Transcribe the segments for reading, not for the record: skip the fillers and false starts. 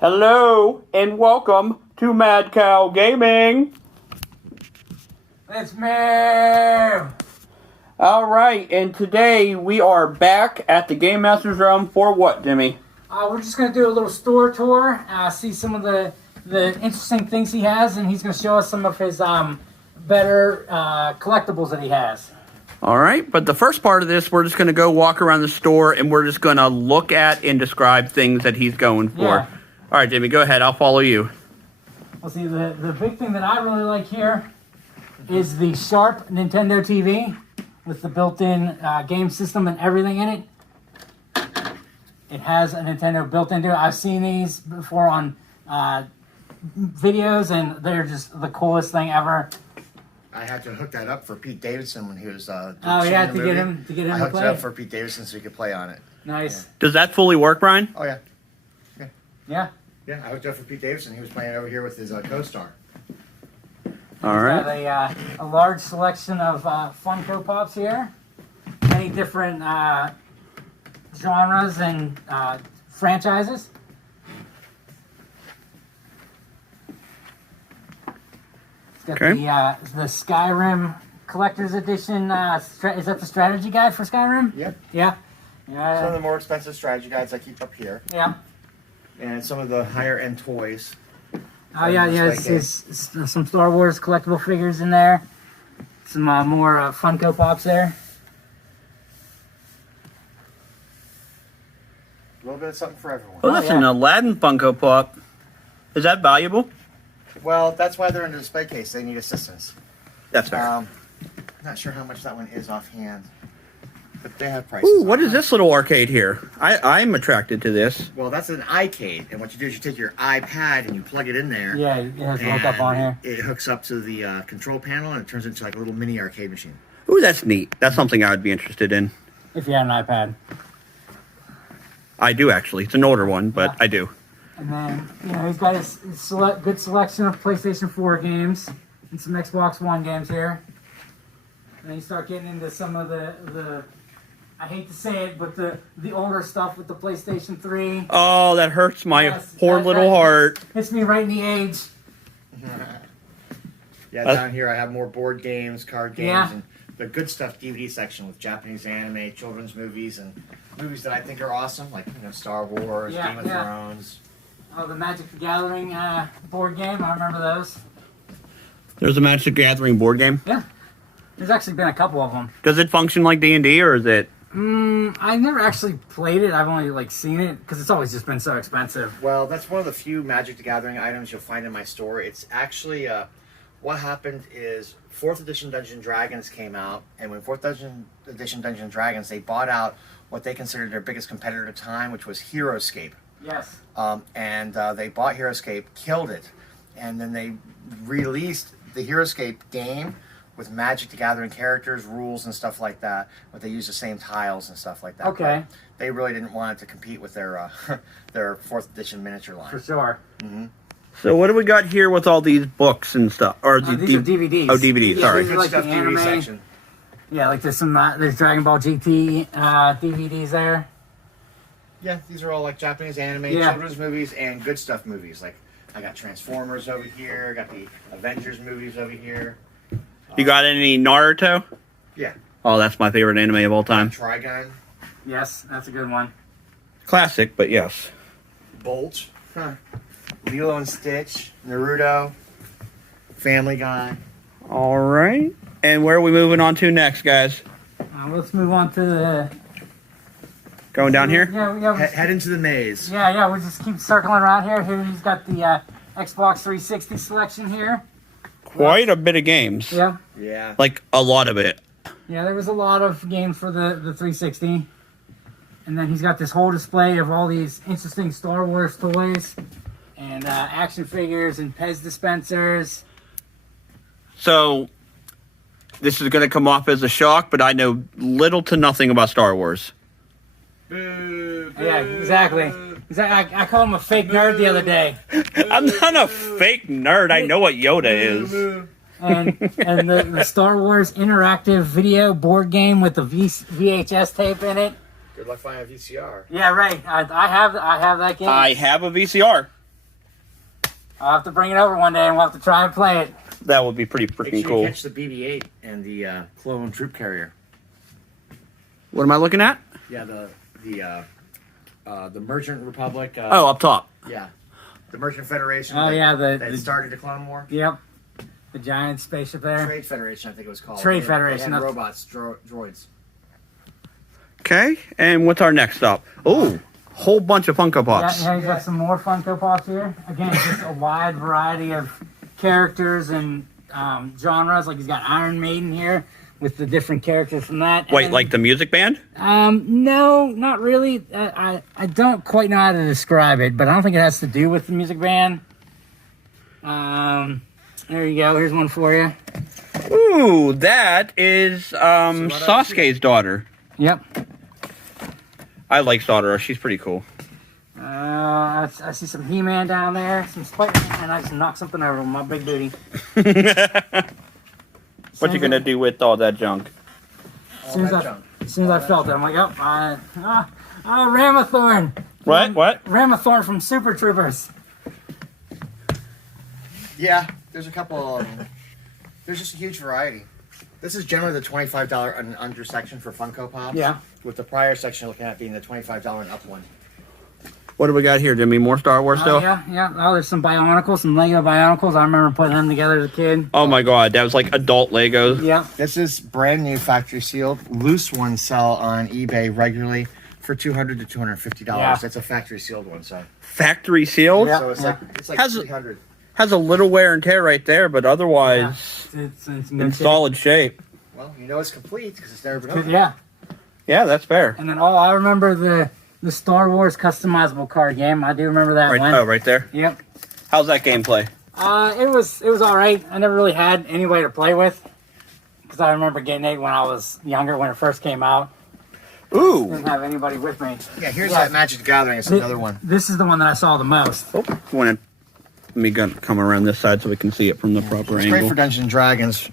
Hello and welcome to Mad Cow Gaming. Let's move! Alright, and today we are back at the Gamemasters room for what, Jimmy? We're just going to do a little store tour, see some of the interesting things he has, and he's going to show us some of his better collectibles that he has. Alright, but the first part of this, we're just going to go walk around the store and we're just going to look at and describe things that he's going for. Yeah. Alright, Jimmy, go ahead. I'll follow you. Well, see, the big thing that I really like here is the Sharp Nintendo TV with the built-in game system and everything in it. It has a Nintendo built into it. I've seen these before on videos, and they're just the coolest thing ever. I had to hook that up for Pete Davidson when he was Oh, yeah, to get him to I hooked play. it up for Pete Davidson so he could play on it. Nice. Yeah. Does that fully work, Brian? Oh, yeah. Yeah. Yeah, I hooked it up for Pete Davidson. He was playing over here with his co-star. Alright. Got a large selection of Funko Pops here. Many different genres and franchises. It's got Okay. the Skyrim Collector's Edition. Is that the strategy guide for Skyrim? Yep. Yeah. Some of the more expensive strategy guides I keep up here. Yeah. And some of the higher-end toys. Oh yeah, there's some Star Wars collectible figures in there. Some more Funko Pops there. A little bit of something for everyone. Oh, that's an Aladdin Funko Pop. Is that valuable? Well, that's why they're in the display case. They need assistance. That's fair. Not sure how much that one is offhand. But they have prices. Ooh, what on is it. this little arcade here? I'm attracted to this. Well, that's an iCade. And what you do is you take your iPad and you plug it in there. Yeah, it has a hookup on here. It hooks up to the control panel and it turns into like a little mini arcade machine. Ooh, that's neat. That's something I would be interested in. If you had an iPad. I do, actually. It's an older one, but Yeah. I do. And then, he's got his good selection of PlayStation 4 games and some Xbox One games here. And then you start getting into some of the I hate to say it, but the older stuff with the PlayStation 3. Oh, that hurts my Yes, poor that little heart. hits me right in the age. Yeah, down here I have more board games, card games, Yeah. and the good stuff DVD section with Japanese anime, children's movies, and movies that I think are awesome, like Star Wars, Yeah, Game of yeah. Thrones. Oh, the Magic the Gathering board game. I remember those. There's a Magic the Gathering board game. Yeah. There's actually been a couple of them. Does it function like D&D, or is it... I've never actually played it. I've only seen it because it's always just been so expensive. Well, that's one of the few Magic the Gathering items you'll find in my store. It's actually, what happened is 4th edition Dungeons and Dragons came out, and when 4th edition Dungeons and Dragons, they bought out what they considered their biggest competitor at the time, which was Heroescape. Yes. And they bought Heroescape, killed it, and then they released the Heroescape game with Magic the Gathering characters, rules, and stuff like that, but they used the same tiles and stuff like that. Okay. But they really didn't want it to compete with their their 4th edition miniature line. For sure. So what do we got here with all these books and stuff? Or These are DVDs. Oh, DVDs, Yeah, sorry. these are Good like stuff the DVD anime. section. Yeah, like there's Dragon Ball GT DVDs there. Yeah, these are all like Japanese anime, Yeah. children's movies, and good stuff movies. Like I got Transformers over here, got the Avengers movies over here. You got any Naruto? Yeah, Oh, that's my favorite anime of all time. Trigun, Yes, that's a good one. Classic, but yes. Bolt, Lilo and Stitch, Naruto, Family Guy. All right. And where are we moving on to next, guys? Let's move on to the. Going down here? Yeah, Head into the maze. yeah. We just keep circling around here. Here he's got the Xbox 360 selection here. Quite a bit of games. Yeah. Yeah. Like, a lot of it. Yeah, there was a lot of games for the 360. And then he's got this whole display of all these interesting Star Wars toys and action figures and Pez dispensers. So, this is going to come off as a shock, but I know little to nothing about Star Wars. Boo, boo, Yeah, exactly. I called him a fake nerd the other day. I'm not a fake nerd. I know what Yoda is. And the Star Wars interactive video board game with the VHS tape in it. Good luck finding a VCR. Yeah, right. I have that game. I have a VCR. I'll have to bring it over one day and we'll have to try and play it. That would be pretty Make freaking sure cool. you catch the BB-8 and the clone troop carrier. What am I looking at? Yeah, the Merchant Republic. Oh, up top. Yeah, the Merchant Federation. Oh, yeah, that started the Clone War. Yep. The giant spaceship there. Trade Federation, I think it was called. Trade Federation. They had robots, droids. Okay, and what's our next stop? Oh, whole bunch of Funko Pops. Yeah, you got some more Funko Pops here. Again, just a wide variety of characters and genres. Like he's got Iron Maiden here with the different characters from that. Wait, And, like the music band? no, not really. I don't quite know how to describe it, but I don't think it has to do with the music band. There you go. Here's one for you. Ooh, that is Sasuke's daughter. Yep. I like Sauter. She's pretty cool. I see some He-Man down there, some Spider-Man, and I just knocked something over with my big booty. What you gonna do with all that junk? As soon as I felt it, I'm like, Ramathorn. What? Ramathorn from Super Troopers. Yeah, there's a couple. There's just a huge variety. This is generally the $25 and under section for Funko Pops. Yeah. With the prior section you're looking at being the $25 and up one. What do we got here, Jimmy? More Star Wars still? Yeah. Oh, there's some Bionicles, some Lego Bionicles. I remember putting them together as a kid. Oh my god, that was like adult Legos. Yeah. This is brand new factory sealed. Loose ones sell on eBay regularly for $200 to $250. Yeah. That's a factory sealed one, so. Factory sealed? Yeah. So it's like Has- $300. Has a little wear and tear right there, but otherwise It's in solid shape. Well, you know it's complete because it's never been opened. Yeah. Yeah, that's fair. And then, I remember the Star Wars customizable card game. I do remember that Right, one. oh, right there. Yep. How's that gameplay? It was all right. I never really had anybody to play with because I remember getting it when I was younger, when it first came out. Ooh. Didn't have anybody with me. Yeah, here's that Magic the Gathering. It's another one. This is the one that I saw the most. Oh, let me come around this side so we can see it from the proper It's angle. great for Dungeons and Dragons.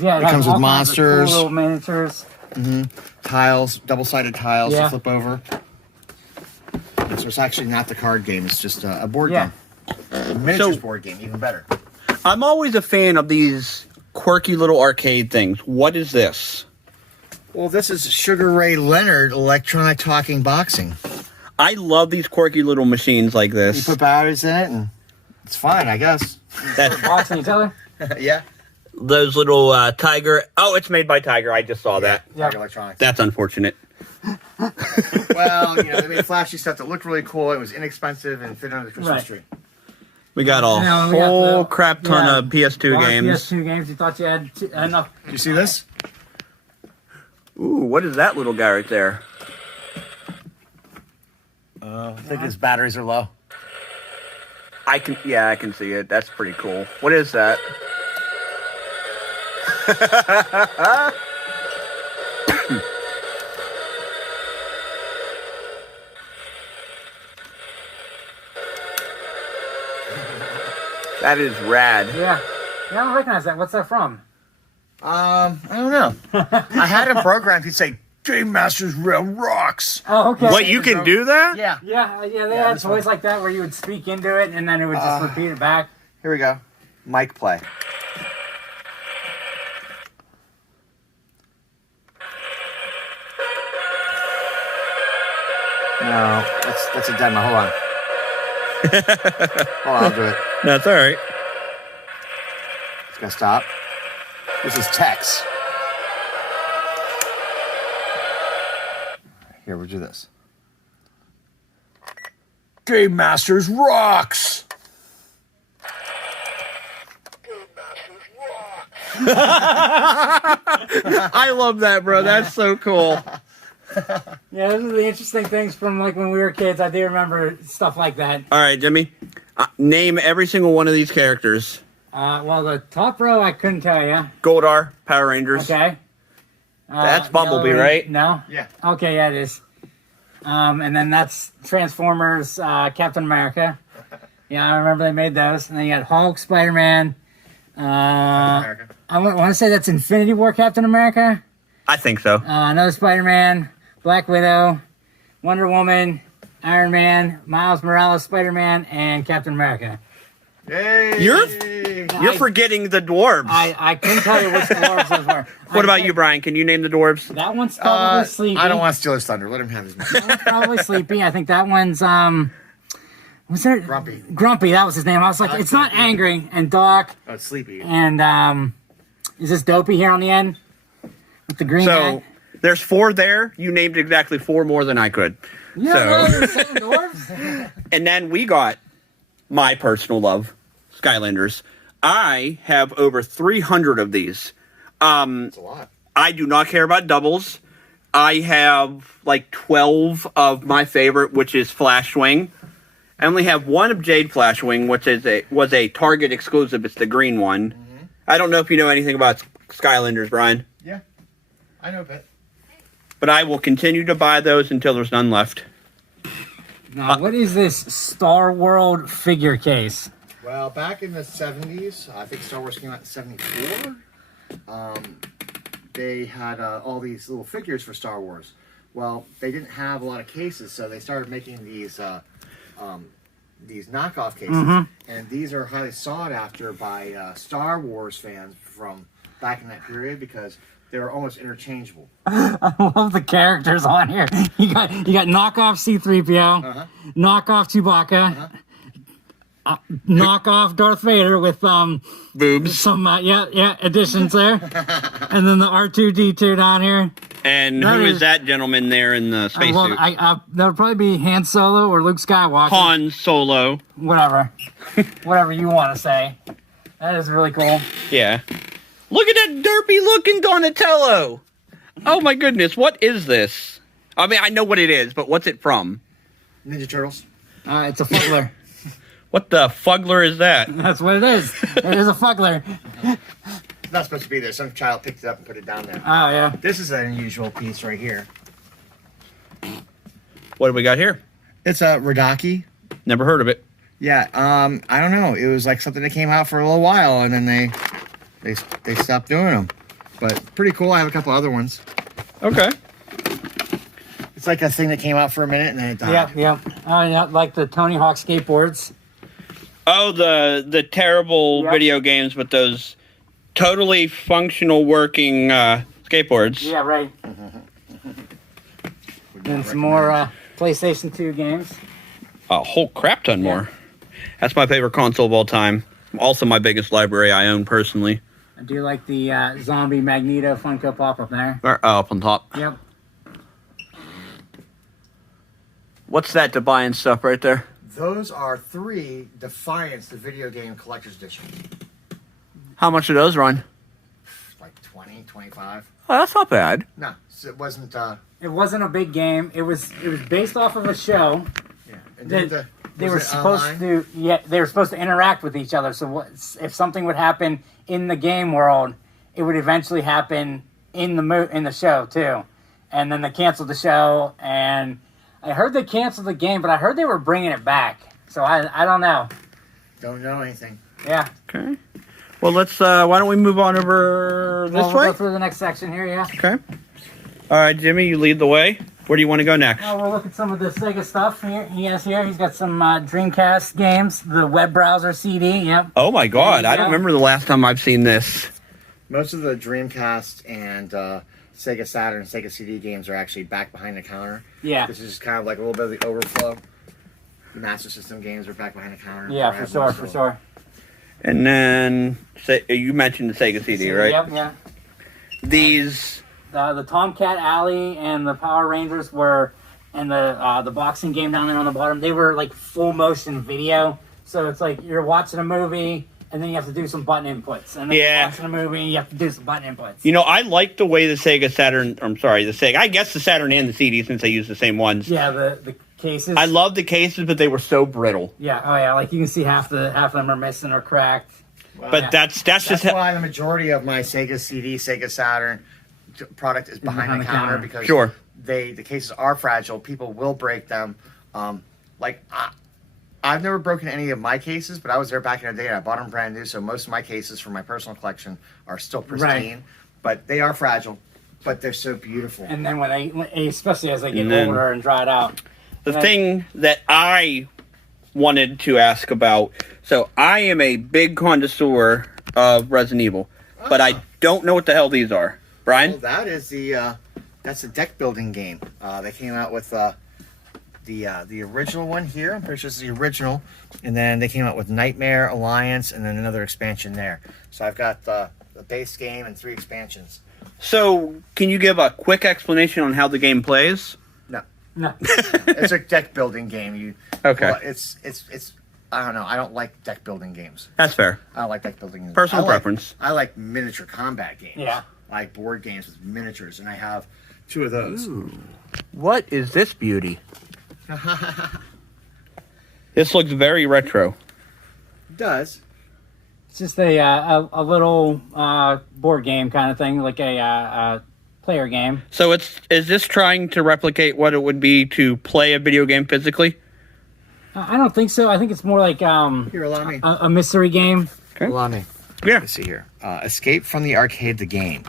Yeah, It comes with all kinds of cool monsters. little miniatures. Tiles, double-sided tiles Yeah. to flip over. So it's actually not the card game. It's just a board Yeah. game. A miniatures So- board game, even better. I'm always a fan of these quirky little arcade things. What is this? Well, this is Sugar Ray Leonard electronic talking boxing. I love these quirky little machines like You this. put batteries in it, and it's fine, I guess. That, Boxing each other. Yeah. those little Tiger. Oh, it's made by Tiger. I just saw that. Yeah. Tiger Electronics. That's unfortunate. Well, they made flashy stuff that looked really cool. It was inexpensive and fit under the Christmas Right. tree. We got a Yeah, we got whole the- crap ton yeah, of PS2 A lot of games. PS2 games. You thought you had enough. You see this? Ooh, what is that little guy right there? I think his batteries are low. I can see it. That's pretty cool. What is that? That is rad. Yeah. I don't recognize that. What's that from? I don't know. I had him programmed. He'd say, Gamemasters Real Rocks. Oh, okay. What, you can do that? Yeah. Yeah, they Yeah, had this toys one. like that where you would speak into it and then it would just repeat it back. Here we go. Mic play. No, that's a demo. Hold on. Hold on, I'll do it. That's all right. It's gonna stop. This is Tex. Here, we'll do this. Gamemasters rocks. I love that, bro. That's so cool. Yeah, those are the interesting things from like when we were kids. I do remember stuff like that. All right, Jimmy. Name every single one of these characters. Well, the top row I couldn't tell you. Goldar, Power Rangers. Okay. That's Bumblebee, Galore, right? No. Yeah. Okay, yeah, it is. And then that's Transformers, Captain America. Yeah, I remember they made those. And then you had Hulk, Spider-Man. America. I want to say that's Infinity War Captain America. I think so. Another Spider-Man, Black Widow, Wonder Woman, Iron Man, Miles Morales, Spider-Man, and Captain America. Yay! You're forgetting the dwarves. I couldn't tell you which dwarves those were. What about you, Brian? Can you name the dwarves? That one's probably sleepy. I don't want to steal his thunder. Let him have his. That one's probably sleepy. I think that one's was there Grumpy. Grumpy, that was his name. I was like, it's not angry. And Doc. Oh, it's sleepy. And is this Dopey here on the end? With the green guy? There's 4 there. You named exactly 4 more than I could. Yeah, so. 7 dwarves. And then we got my personal love, Skylanders. I have over 300 of these. That's a lot. I do not care about doubles. I have like 12 of my favorite, which is Flashwing. I only have 1 of Jade Flashwing, which was a Target exclusive. It's the green one. Mm-hmm. I don't know if you know anything about Skylanders, Brian. Yeah, I know a bit. But I will continue to buy those until there's none left. Now, what is this Star World figure case? Well, back in the 70s, I think Star Wars came out in 74. They had all these little figures for Star Wars. Well, they didn't have a lot of cases, so they started making these knockoff cases. Mm-hmm. And these are highly sought after by Star Wars fans from back in that period because they were almost interchangeable. I love the characters on here. You got knockoff C-3PO, knockoff Chewbacca, knockoff Darth Vader with boobs. Some additions there, and then the R2D2 down here. And who is that gentleman there in the spacesuit? That would probably be Han Solo or Luke Skywalker. Han Solo. Whatever you want to say. That is really cool. Yeah. Look at that derpy looking Donatello. Oh my goodness, what is this? I mean, I know what it is, but what's it from? Ninja Turtles. It's a fuggler. What the fuggler is that? That's what it is. It is a fuggler. It's not supposed to be there. Some child picked it up and put it down there. Oh, yeah. This is an unusual piece right here. What do we got here? It's a Radaki. Never heard of it. Yeah, I don't know. It was like something that came out for a little while, and then they stopped doing them. But pretty cool. I have a couple other ones. Okay. It's like a thing that came out for a minute and then it died. Yeah. Like the Tony Hawk skateboards. Oh, the terrible video games with those totally functional working skateboards. Yeah, right. And some more PlayStation 2 games. A whole crap ton more. That's my favorite console of all time. Also my biggest library I own personally. I do like the zombie Magneto Funko Pop up there. Up on top. Yep. What's that Defiant stuff right there? Those are 3 Defiance, the video game collector's editions. How much do those run? Like 20, 25. Oh, that's not bad. No, it wasn't. It wasn't a big game. It was based off of a show. Yeah. And They were supposed to interact with each other. So if something would happen in the game world, it would eventually happen in the show too. And then they canceled the show, and I heard they canceled the game, but I heard they were bringing it back. So I don't know. Don't know anything. Yeah. Okay. Well, let's. Why don't we move on over this way? We'll go through the next section here. Yeah. Okay. All right, Jimmy, you lead the way. Where do you want to go next? We'll look at some of the Sega stuff here. He's got some Dreamcast games, the web browser CD. Yep. Oh my God! I don't remember the last time I've seen this. Most of the Dreamcast and Sega Saturn and Sega CD games are actually back behind the counter. Yeah. This is just kind of like a little bit of the overflow. The Master System games are back behind the counter. Yeah, for sure. And then you mentioned the Sega CD, right? Yep. Yeah. These. The Tomcat Alley and the Power Rangers and the boxing game down there on the bottom, they were like full motion video. So it's like you're watching a movie and then you have to do some button inputs. And then you're watching a movie and you have to do some button inputs. You know, I like the way the Sega Saturn, I guess the Saturn and the CD, since they use the same ones. Yeah, the cases. I love the cases, but they were so brittle. Yeah, oh yeah, like you can see half of them are missing or cracked. Well, but that's just why the majority of my Sega CD, Sega Saturn product is behind the counter because the cases are fragile. People will break them. I've never broken any of my cases, but I was there back in the day and I bought them brand new. So most of my cases from my personal collection are still pristine, but they are fragile. But they're so beautiful. And then especially as they get older and dried out. The thing that I wanted to ask about. So I am a big connoisseur of Resident Evil, but I don't know what the hell these are. Brian? Well, that is that's a deck building game. They came out with the original one here. I'm pretty sure it's the original, and then they came out with Nightmare Alliance, and then another expansion there. So I've got the base game and 3 expansions. So can you give a quick explanation on how the game plays? No. It's a deck building game. Okay. Well, it's I don't know. I don't like deck building games. That's fair. I don't like deck building games. Personal preference. I like miniature combat games. Yeah. I like board games with miniatures, and I have 2 of those. Ooh. What is this beauty? This looks very retro. It does. It's just a little board game kind of thing, like a player game. So is this trying to replicate what it would be to play a video game physically? I don't think so. I think it's more like Here, allow me. a mystery game. Okay. Allow me. Yeah. Let's see here. Escape from the arcade, the game.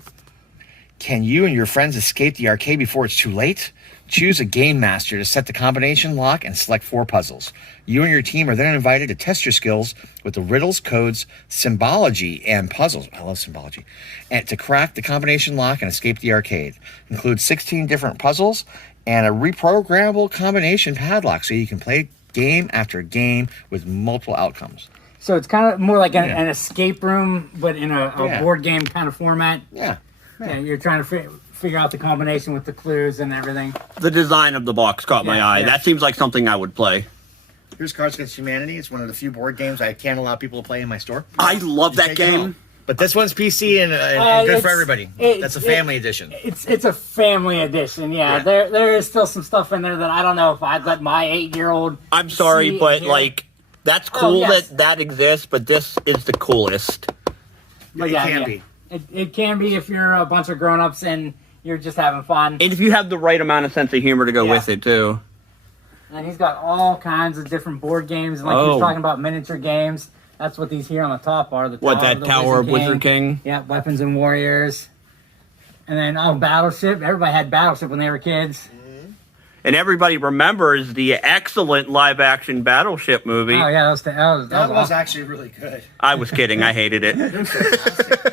Can you and your friends escape the arcade before it's too late? Choose a game master to set the combination lock and select 4 puzzles. You and your team are then invited to test your skills with the riddles, codes, symbology, and puzzles. I love symbology. And to crack the combination lock and escape the arcade. Includes 16 different puzzles and a reprogrammable combination padlock so you can play game after game with multiple outcomes. So it's kind of more like an escape room, but in a board game kind of format. Yeah. Yeah, you're trying to figure out the combination with the clues and everything. The design of the box caught my eye. Yeah. That seems like something I would play. Here's Cards Against Humanity. It's one of the few board games I can't allow people to play in my store. I love that Take it home. game. But this one's PC and good for everybody. That's a family edition. It's a family edition. Yeah. There is still some stuff in there that I don't know if I'd let my 8-year-old. I'm sorry, see but here. like that's cool yes. that exists, but this is the coolest. But Yeah, it can yeah. be. It can be if you're a bunch of grown-ups and you're just having fun. And if you have the right amount of sense of humor to go Yeah. with it too. And he's got all kinds of different board games. Like he was talking about miniature games. That's what these here on the top are. The Tower of Wizard King? Yeah, Weapons and Warriors. And then, Battleship. Everybody had Battleship when they were kids. And everybody remembers the excellent live-action Battleship movie. Oh, yeah, that was That was awesome. actually really good. I was kidding. I hated it. It was fantastic.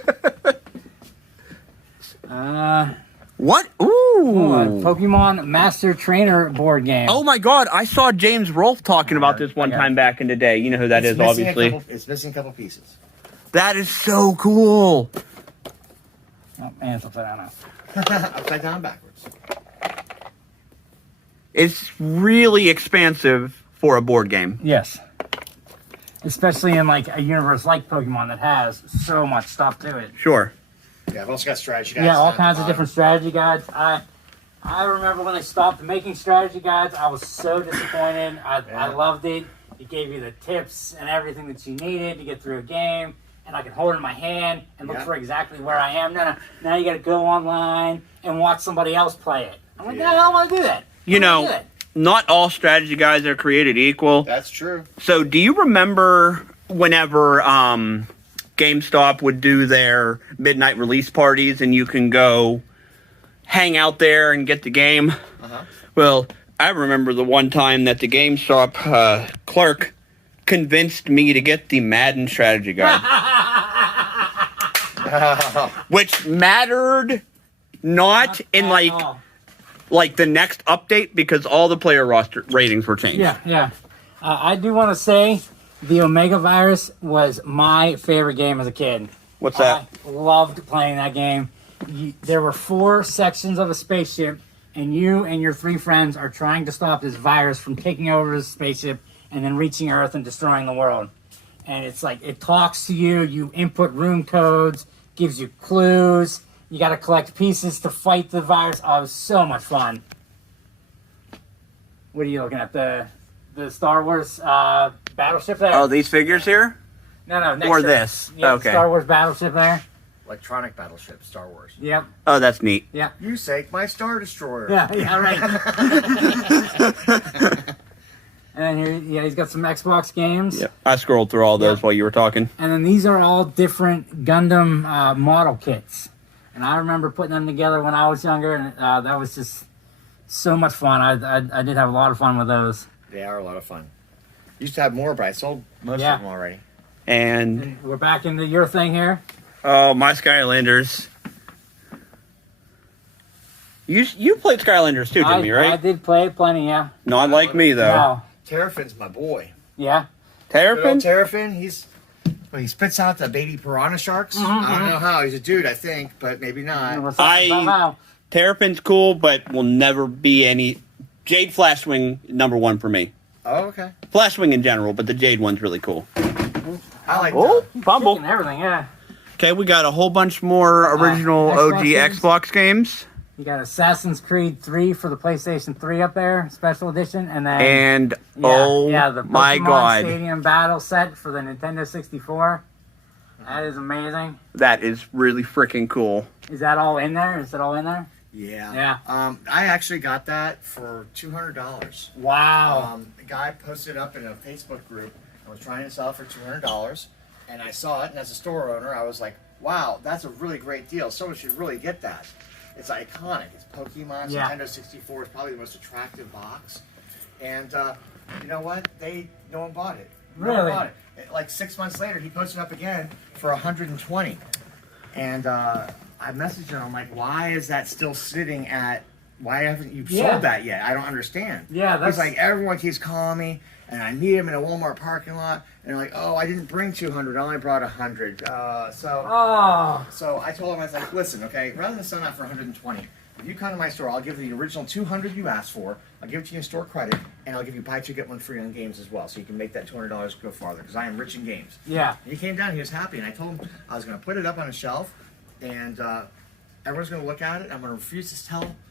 What? A Ooh. Pokemon Master Trainer board game. Oh my God! I saw James Rolfe talking about this one Okay. time back in the day. You know who that is, obviously. It's missing a couple pieces. That is so cool. Oh, man, it's upside down now. Upside down, backwards. It's really expansive for a board game. Yes. Especially in like a universe like Pokemon that has so much stuff to it. Sure. Yeah, I've also got strategy guides. Yeah, all at the kinds of bottom. different strategy guides. I remember when they stopped making strategy guides, I was so disappointed. I loved it. It gave you the tips and everything that you needed to get through a game, and I could hold it in my hand and look for exactly where I am. No, now you got to go online and watch somebody else play it. I'm like, no, I don't want to do that. You know, not all strategy guides are created equal. That's true. So, do you remember whenever GameStop would do their midnight release parties and you can go hang out there and get the game? Uh-huh. Well, I remember the one time that the GameStop clerk convinced me to get the Madden strategy guide, which mattered not in like the next update because all the player roster ratings were changed. Yeah. I do want to say the Omega Virus was my favorite game as a kid. What's that? I loved playing that game. There were 4 sections of a spaceship, and you and your 3 friends are trying to stop this virus from taking over the spaceship and then reaching Earth and destroying the world. And it's like, it talks to you, you input room codes, gives you clues, you got to collect pieces to fight the virus. Oh, it was so much fun. What are you looking at? The Star Wars battleship there? Oh, these figures here? No, next or to it. this? Yeah, Okay. Star Wars battleship there. Electronic battleship, Star Wars. Yep. Oh, that's neat. Yeah. You sank my Star Destroyer. Yeah, right. And then here, he's got some Xbox games. Yep. I scrolled through all those while you were talking. And then these are all different Gundam model kits. And I remember putting them together when I was younger, and that was just so much fun. I did have a lot of fun with those. They are a lot of fun. Used to have more, but I sold most Yeah. of them already. And And we're back into your thing here. oh, my Skylanders. You played Skylanders too, didn't you, I right? did play it plenty, yeah. Not like me though. No. Terrafin's my boy. Yeah. Good old Terrapin? Terrafin, he spits out the baby piranha sharks. Mm-hmm, I don't know how. He's a dude, I think, but maybe not. I- Terrapin's cool, but will never be any. Jade Flashwing #1 for me. Oh, okay. Flashwing in general, but the Jade one's really cool. I like Oh, that. fumble. And everything, yeah. Okay, we got a whole bunch more original Xbox OG games? Xbox games. You got Assassin's Creed 3 for the PlayStation 3 up there, special edition, and then And the my Pokemon god, Stadium Battle set for the Nintendo 64. That is amazing. that is really freaking cool. Is that all in there? Is it all in there? Yeah. Yeah. I actually got that for $200. Wow. The guy posted up in a Facebook group. I was trying to sell it for $200, and I saw it. And as a store owner, I was like, "Wow, that's a really great deal. Someone should really get that. It's iconic. It's Pokemon. Yeah. Nintendo 64 is probably the most attractive box." And you know what? No one bought it. No one Really? bought it. Like 6 months later, he posted up again for $120, and I messaged him. I'm like, "Why is that still sitting at? Why haven't you Yeah. sold that yet? I don't understand." Yeah, that's He's like, everyone keeps calling me, and I need him in a Walmart parking lot. And they're like, "Oh, I didn't bring 200. I only brought 100." Oh. So I told him, I was like, "Listen, okay, rather than selling that for 120, if you come to my store, I'll give you the original 200 you asked for. I'll give it to you in store credit, and I'll give you buy two get one free on games as well, so you can make that $200 go farther. Because I am rich in games." Yeah. And he came down, he was happy, and I told him I was going to put it up on a shelf, and everyone's going to look at it. I'm going to refuse to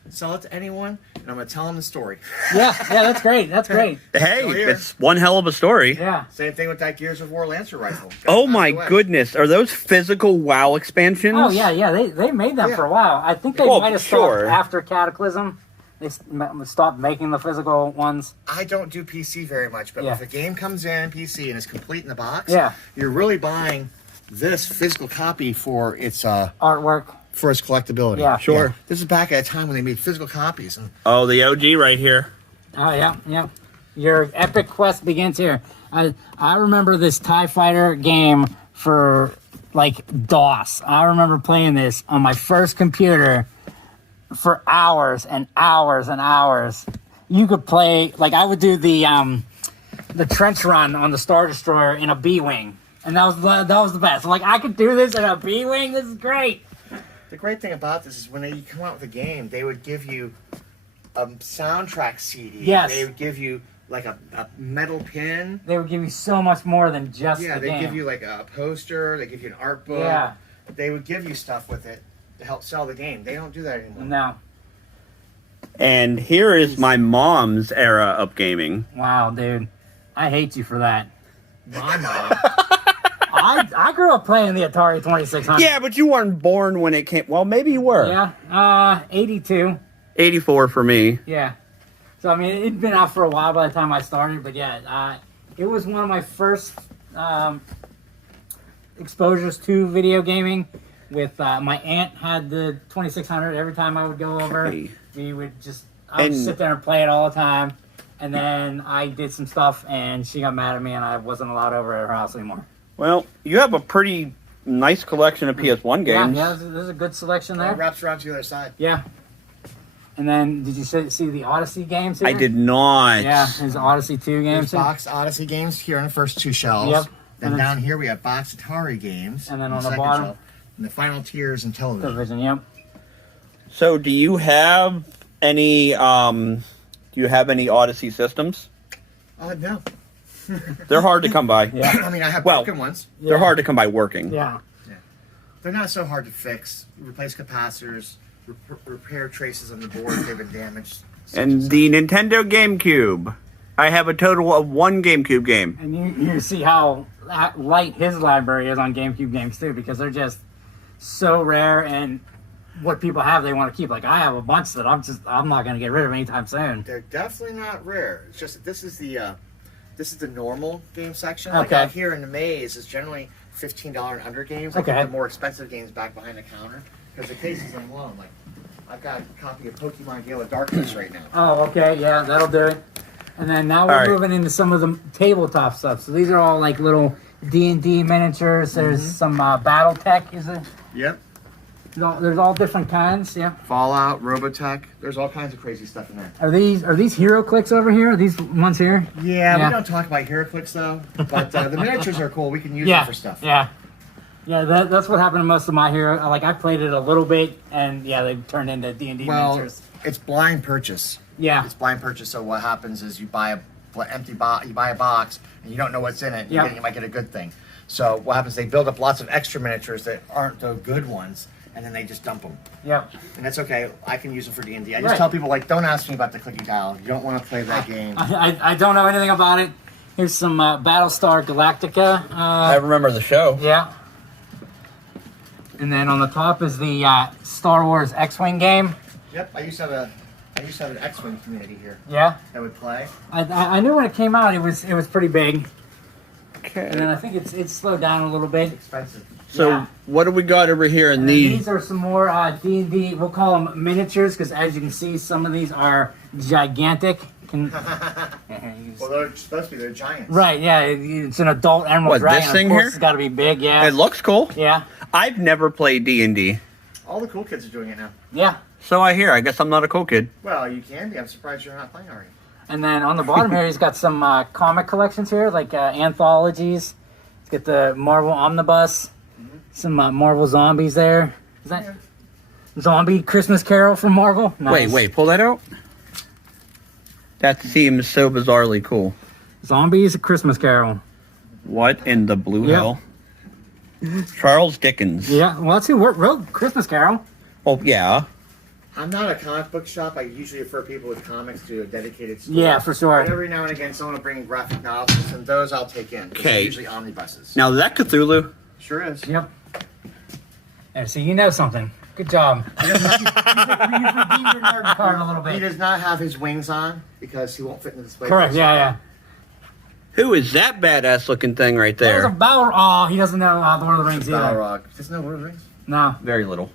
sell it to anyone, and I'm going to tell them the story. Yeah. Yeah. That's great. That's great. Hey, Still here. it's one hell of a story. Yeah. Same thing with that Gears of War Lancer rifle. Oh Got my passed away. goodness, are those physical WoW expansions? Oh yeah. Yeah. They made them Yeah. for a while. I think they Well, might have sure. stopped after Cataclysm. They stopped making the physical ones. I don't do PC very much, but Yeah. if a game comes in PC and is complete in the box, Yeah. you're really buying this physical copy for its Artwork. collectability. Yeah. Sure. This is back at a time when they made physical copies, and Oh, the OG right here. Oh yeah, yeah. Your epic quest begins here. I remember this TIE Fighter game for like DOS. I remember playing this on my first computer for hours and hours and hours. You could play like I would do the trench run on the Star Destroyer in a B-wing, and that was the best. Like I could do this in a B-wing. This is great. the great thing about this is when they come out with a game, they would give you a soundtrack CD. Yes. They would give you like a metal pin. They would give you so much more than just Yeah, the they game. give you like a poster. They give you an art book. Yeah. They would give you stuff with it to help sell the game. They don't do that anymore. No. And here is my mom's era of gaming. Wow, dude. I hate you for that. My mom. I grew up playing the Atari 2600. Yeah, but you weren't born when it came. Well, maybe you were. Yeah. 82. 84 for me. Yeah. So, I mean, it'd been out for a while by the time I started, but yeah, it was one of my first exposures to video gaming. With my aunt had the 2600. Every time I would go over, Hey. I would sit there and play it all the time. And then I did some stuff, and she got mad at me, and I wasn't allowed over at her house anymore. Well, you have a pretty nice collection of PS1 games. Yeah, there's a good selection there. It wraps around to the other side. Yeah. And then, did you see the Odyssey games here? I did not. Yeah, there's Odyssey 2 games There's here. box Odyssey games here on the first two shelves. Yep. Then And down here we have box Atari games. And then the on the second bottom- shelf. And the final tiers and television. Division, yep. So, do you have any Odyssey systems? No. They're hard to come by. Yeah. I mean, I have Well- broken ones. They're hard to come by working. Yeah. They're not so hard to fix. Replace capacitors, repair traces on the board if they've been damaged. And the Nintendo GameCube. I have a total of one GameCube game. And you see how light his library is on GameCube games, too, because they're just so rare, and what people have they want to keep. Like, I have a bunch that I'm not going to get rid of anytime soon. They're definitely not rare. It's just that this is the normal game section. Like Okay. out here in the maze is generally $15 and under games. Like Okay. the more expensive games back behind the counter because the cases I'm alone. Like I've got a copy of Pokemon Gale of Darkness right now. Oh, okay, yeah, that'll do it. And then now we're All right. moving into some of the tabletop stuff. So these are all like little D&D miniatures. There's some battle tech. Is it? Yep. There's all different kinds. Yeah. Fallout, Robotech. There's all kinds of crazy stuff in there. Are these hero clicks over here? Are these ones here? Yeah, Yeah. we don't talk about HeroClix though, but the miniatures are cool. We can use Yeah. them for stuff. Yeah. Yeah. That's what happened to most of my hero. Like I played it a little bit, and yeah, they turned into D&D Well, miniatures. it's blind purchase. Yeah. It's blind purchase. So what happens is you buy a empty box, you buy a box, and you don't know what's in it. Yep. You might get a good thing. So what happens? They build up lots of extra miniatures that aren't the good ones, and then they just dump them. Yep. And that's okay. I can use them for D&D. I just Right. tell people like, don't ask me about the clicky dial. You don't want to play that game. I don't know anything about it. Here's some Battlestar Galactica. I remember the show. Yeah. And then on the top is the Star Wars X-Wing game. Yep. I used to have an X-wing community here Yeah. that would play. I knew when it came out it was pretty big. Okay. And then I think it's slowed down a little bit. Expensive. So Yeah. what do we got over here in And these? these are some more D&D. We'll call them miniatures because as you can see, some of these are gigantic. Well, they're supposed to be. They're giants. Right? Yeah. It's an adult Emerald What, Dragon. this thing of course, here? It's got to be big. Yeah. It looks cool. Yeah. I've never played D&D, All the cool kids are doing it now. Yeah. so I hear. I guess I'm not a cool kid. Well, you can be. I'm surprised you're not playing already. And then on the bottom here, he's got some comic collections here, like anthologies. He's got the Marvel Omnibus, some Marvel Zombies there. Is that Zombie Christmas Carol from Marvel? Nice. Wait, pull that out. That seems so bizarrely cool. Zombies Christmas Carol. What in the blue Yeah. hell? Charles Dickens. Yeah, well, that's who wrote Christmas Carol. Oh, yeah. I'm not a comic book shop. I usually refer people with comics to a dedicated store. Yeah, for sure. But every now and again, someone will bring graphic novels, and those I'll take in. 'Cause they're Okay. Usually omnibuses. Now, is that Cthulhu? Sure is. Yep. There, so you know something. Good job. You redeemed your nerd card a little He bit. does not have his wings on because he won't fit in the display. Correct, case. yeah. Who is that badass looking thing right There's a there? Balrog. Oh, he doesn't know Lord of the Rings either. Balrog. Doesn't know Lord of the Rings? No. Very little.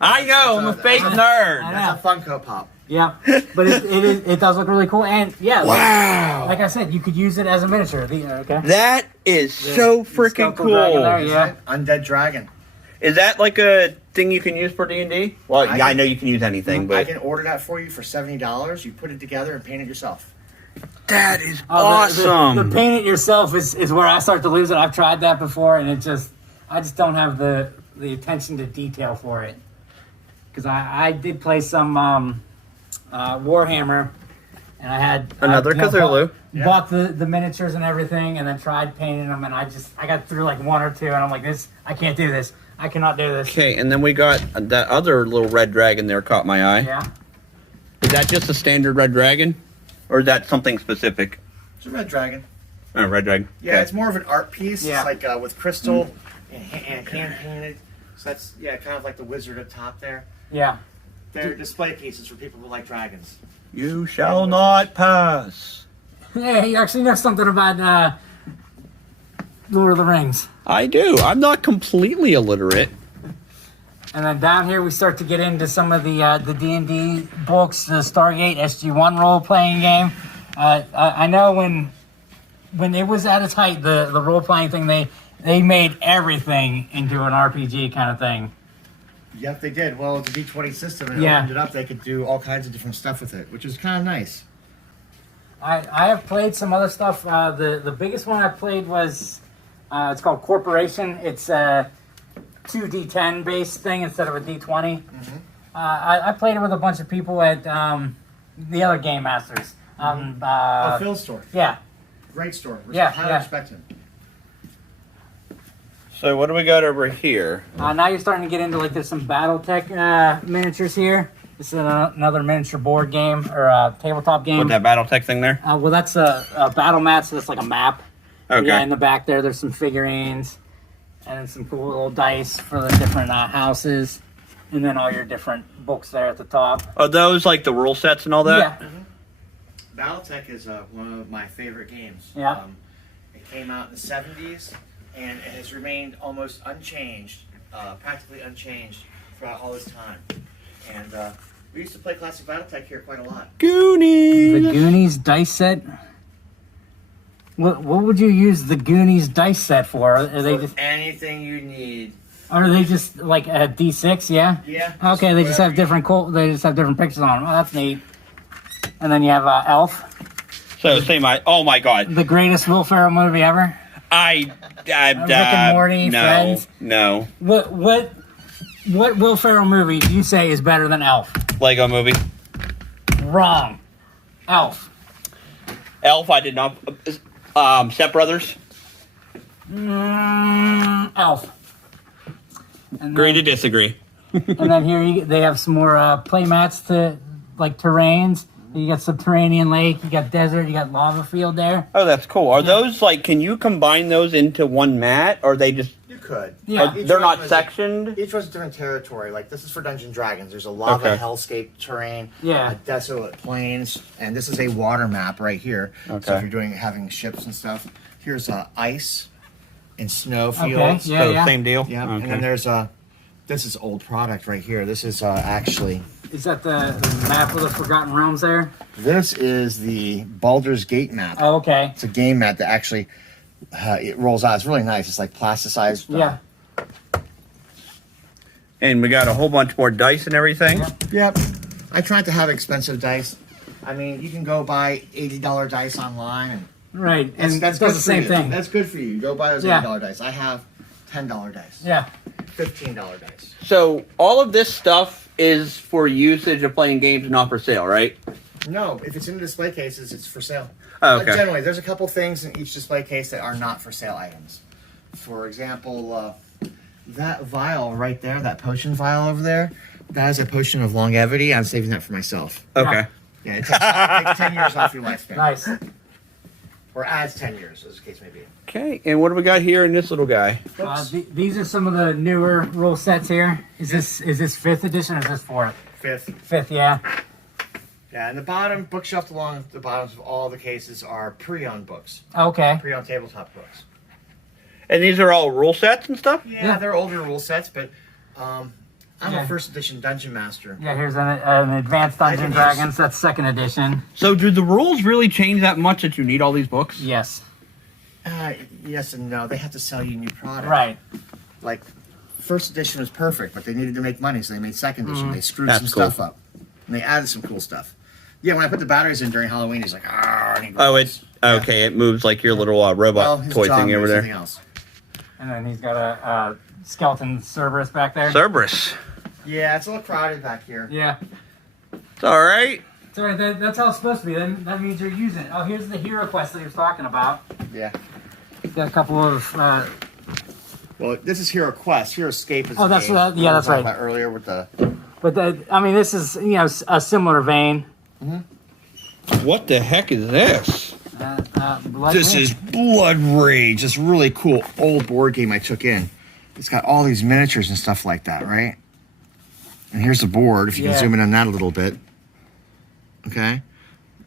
I know, I'm a fake I nerd. know. That's a Funko Pop. Yeah, but it does look really cool, and yeah, Wow. like I said, you could use it as a miniature. Okay. That is so freaking Skull Dragon there, cool. yeah. Undead Dragon. Is that like a thing you can use for D&D? Well, yeah, I know you can use anything, I but can order that for you for $70. You put it together and paint it yourself. that is Oh, awesome. The paint it yourself is where I start to lose it. I've tried that before, and I just don't have the attention to detail for it. Because I did play some Warhammer, and I had Another Cthulhu. Bought the miniatures and everything, and then tried painting them, and I got through like one or two, and I'm like, I can't do this. I cannot do this. Okay, and then we got that other little red dragon there caught my eye. Yeah. Is that just a standard red dragon? Or is that something specific? It's a red dragon. Oh, red dragon. Yeah, Okay. it's more of an art piece. Yeah. It's like with crystal and hand painted. So that's, kind of like the wizard at top there. Yeah. They're display pieces for people who like dragons. You shall not pass. Yeah, he actually knows something about Lord of the Rings. I do. I'm not completely illiterate. And then down here we start to get into some of the D&D books, the Stargate SG-1 role-playing game. I know when it was at its height, the role-playing thing, they made everything into an RPG kind of thing. Yep, they did. Well, it's a D20 system, and Yeah. it opened it up. They could do all kinds of different stuff with it, which is kind of nice. I have played some other stuff. The biggest one I played was, it's called Corporation. It's a 2D10 based thing instead of a D20. I played it with a bunch of people at the other Gamemasters. Phil's store. Yeah. Great store. Yeah, Highly yeah. respect him. So what do we got over here? Now you're starting to get into like there's some BattleTech miniatures here. This is another miniature board game or a tabletop game. With that BattleTech thing there? Well, that's a battle mat, so that's like a map. Okay. Yeah, in the back there's some figurines and then some cool little dice for the different houses, and then all your different books there at the top. Are those like the rule sets and all that? Yeah. BattleTech is one of my favorite games. Yeah. It came out in the 70s, and it has remained almost unchanged, practically unchanged throughout all this time. And we used to play classic BattleTech here quite a lot. Goonies. The Goonies Goonies dice set. What would you use the Goonies dice set for? Are they just anything you need. are they just like a D6? Yeah. Yeah. Okay, they just have different they just have different pictures on them. Oh, that's neat. And then you have Elf, So say oh my god. the greatest Will Ferrell movie ever. Rick and Morty, no, Friends. No. What Will Ferrell movie do you say is better than Elf? Lego movie. Wrong. Elf. Elf, I did not. Step Brothers. Elf. And Agree to disagree. And then here they have some more play mats to like terrains. You got subterranean lake, you got desert, you got lava field there. Oh, that's cool. Are those like? Can you combine those into one mat, or they just? You could. Yeah. They're not sectioned. Each one's a different territory. Like this is for Dungeons and Dragons. There's a lava hellscape terrain, Yeah. Desolate plains, and this is a water map right here. Okay. So if you're having ships and stuff, here's ice and snow Okay. fields. Yeah, yeah. Same deal. Yeah. Okay. And then there's this is old product right here. This is actually. Is that the map of the Forgotten Realms there? This is the Baldur's Gate map. Oh, okay. It's a game mat that actually it rolls out. It's really nice. It's like plasticized. Yeah. And we got a whole bunch more dice and everything. Yeah. Yep. I tried to have expensive dice. I mean, you can go buy $80 dice online, and Right. And that's does good the for same you. thing. That's good for you. Go buy those Yeah. $80 dice. I have $10 dice. Yeah. $15 dice. So all of this stuff is for usage of playing games and not for sale, right? No, if it's in the display cases, it's for sale. Oh, okay. Generally, there's a couple things in each display case that are not for sale items. For example, that vial right there, that potion vial over there, that is a potion of longevity. I'm saving that for myself. Okay. Yeah, it takes 10 years off your lifespan. Nice. Or adds 10 years, as the case may be. Okay. And what do we got here in this little guy? These are some of the newer rule sets here. Is this fifth edition or is this fourth? Fifth, yeah. Yeah, and the bottom, bookshelf along the bottoms of all the cases are pre-owned books. Okay. Pre-owned tabletop books. And these are all rule sets and stuff? Yeah, they're older rule sets, but I'm Yeah. a first edition Dungeon Master. Yeah, here's an Advanced Dungeons and Dragons. That's second edition. So do the rules really change that much that you need all these books? Yes. Yes and no. They have to sell you new product. Right. Like, first edition was perfect, but they needed to make money, so they made second edition. They screwed That's some cool. stuff up. And they added some cool stuff. Yeah, when I put the batteries in during Halloween, he's like, I need Oh, batteries." it's okay. It moves like your little robot his toy job thing over moves there. something else. And then he's got a skeleton Cerberus back there. Cerberus. Yeah, it's a little crowded back here. Yeah. It's all right. It's all right. That's how it's supposed to be. Then that means you're using it. Oh, here's the hero quest that he was talking about. Yeah. He's got a couple of. Well, this is Hero Quest. Hero Escape is. Oh, the that's game what- yeah, we that's talked right. About earlier with the. But I mean, this is a similar vein. What the heck is this? Blood This Rage. is Blood Rage. This really cool old board game I took in. It's got all these miniatures and stuff like that, right? And here's the board, if you Yeah. can zoom in on that a little bit. Okay?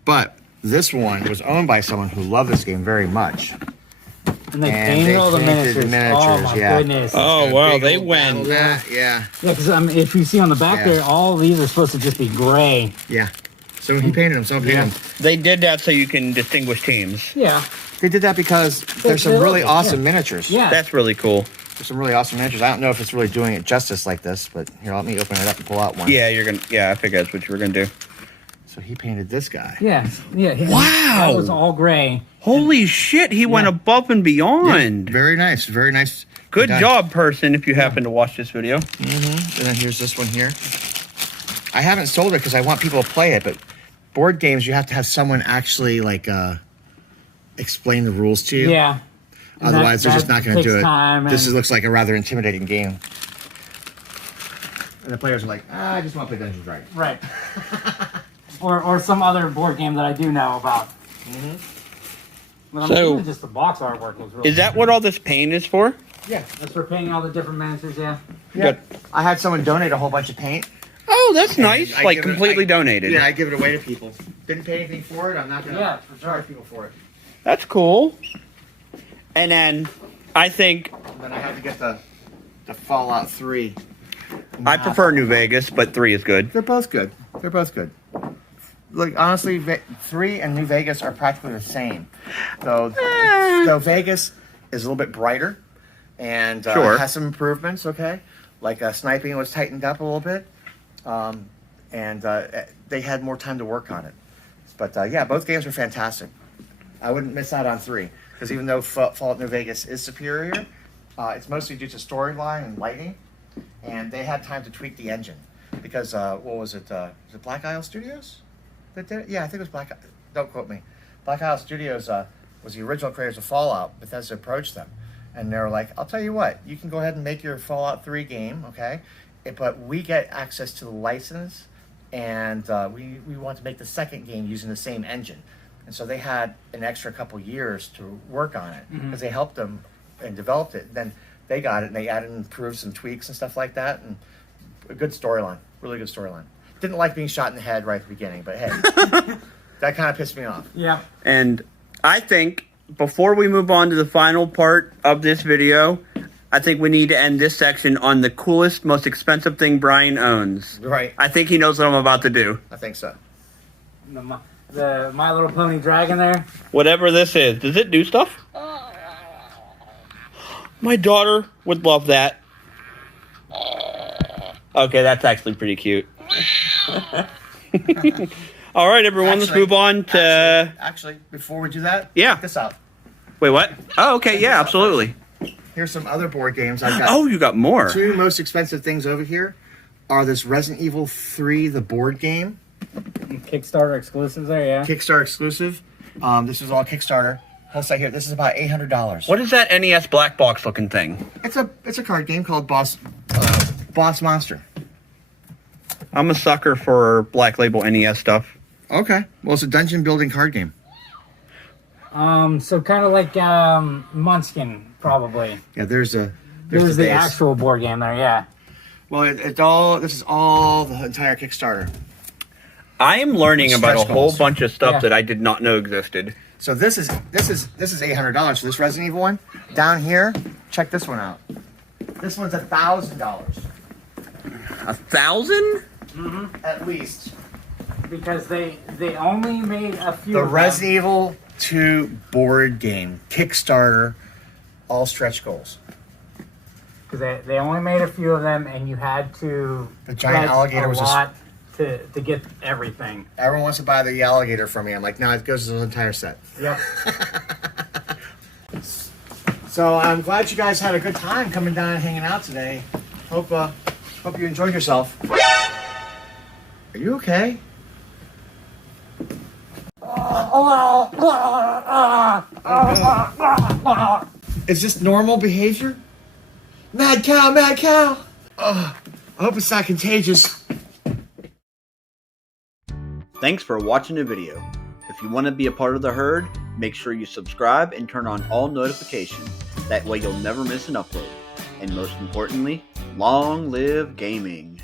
But this one was owned by someone who loved this game very much. And they and painted they all the painted miniatures. Oh my yeah. goodness. Oh wow, Big they old went. battle that, yeah. Yeah, because if you see on the back Yeah. there, all these are supposed to just be gray. Yeah. So he painted them, someone painted Yeah. them. They did that so you can distinguish teams. Yeah. They did that because there's some they really love it, awesome yeah. miniatures. Yeah. That's really cool. There's some really awesome miniatures. I don't know if it's really doing it justice like this, but here, let me open it up and pull out one. Yeah, you're gonna. Yeah, I figured that's what you were gonna do. So he painted this guy. Yeah. Yeah. Wow. That was all gray. Holy shit, he went Yeah. above and beyond. Very nice. Very nice. Good done. job, person, if you happen to watch this video. And then here's this one here. I haven't sold it because I want people to play it, but board games, you have to have someone actually like explain the rules to you. Yeah. And Otherwise, they're just not going to takes do it. time This and- looks like a rather intimidating game. And the players are like, I just want to play Dungeons & Dragons. Right. or some other board game that I do know about. But I'm So- even just the box artwork was really. Is that what all this paint is for? Yeah. That's for painting all the different miniatures. Yeah. Yeah. I had someone donate a whole bunch of paint. Oh, that's nice. I Like give it- completely donated. Yeah, I give it away to people. Didn't pay anything for it. I'm not going to Yeah, for sure. charge people for it. That's cool. And then I think And then I had to get the Fallout 3. I prefer New Vegas, but 3 is good. They're both good. They're both good. Like honestly, 3 and New Vegas are practically the same. Though Vegas is a little bit brighter and Sure. has some improvements. Okay, like sniping was tightened up a little bit, and they had more time to work on it. But yeah, both games are fantastic. I wouldn't miss out on 3 because even though Fallout New Vegas is superior, it's mostly due to storyline and lighting, and they had time to tweak the engine. Because what was it? Was it Black Isle Studios that did it? Yeah, I think it was Black. Don't quote me. Black Isle Studios was the original creators of Fallout. Bethesda approached them, and they were like, "I'll tell you what, you can go ahead and make your Fallout 3 game, okay? But we get access to the license, and we want to make the second game using the same engine." And so they had an extra couple years to work on it because they helped them and developed it. Then they got it and they added and improved some tweaks and stuff like that. And a good storyline, really good storyline. Didn't like being shot in the head right at the beginning, but hey, that kind of pissed me off. Yeah. And I think before we move on to the final part of this video, I think we need to end this section on the coolest, most expensive thing Brian owns. Right. I think he knows what I'm about to do. I think so. The My Little Pony dragon there. Whatever this is, does it do stuff? My daughter would love that. Okay, that's actually pretty cute. All right, everyone, let's move on to... Actually, before we do that, Yeah. check this out. Wait, what? Oh, okay, yeah, absolutely. Here's some other board games I've got. Oh, you got more. 2 most expensive things over here are this Resident Evil 3, the board game. Kickstarter exclusives there, yeah. Kickstarter exclusive. This is all Kickstarter. Whole site here. This is about $800. What is that NES black box looking thing? It's a card game called Boss Monster. I'm a sucker for Black Label NES stuff. Okay. Well, it's a dungeon building card game. So kind of like Munchkin, probably. Yeah, there's There's the the base. actual board game there, yeah. Well, this is all the entire Kickstarter. I am learning about a Stretch whole goals. bunch of stuff Yeah. that I did not know existed. So this is $800. So this Resident Evil one down here, check this one out. This one's $1,000 1,000? at least. Because they only made a few. The of them. Resident Evil 2 board game Kickstarter, all stretch goals. Because they only made a few of them, and you had to. The giant pledge alligator a was lot to get everything. Everyone wants to buy the alligator from me. I'm like, no, it goes to the entire set. Yep. So I'm glad you guys had a good time coming down and hanging out today. Hope you enjoyed yourself. Are you okay? Is this normal behavior? Mad cow, mad cow. I hope it's not contagious. Thanks for watching the video. If you want to be a part of the herd, make sure you subscribe and turn on all notifications. That way you'll never miss an upload. And most importantly, long live gaming.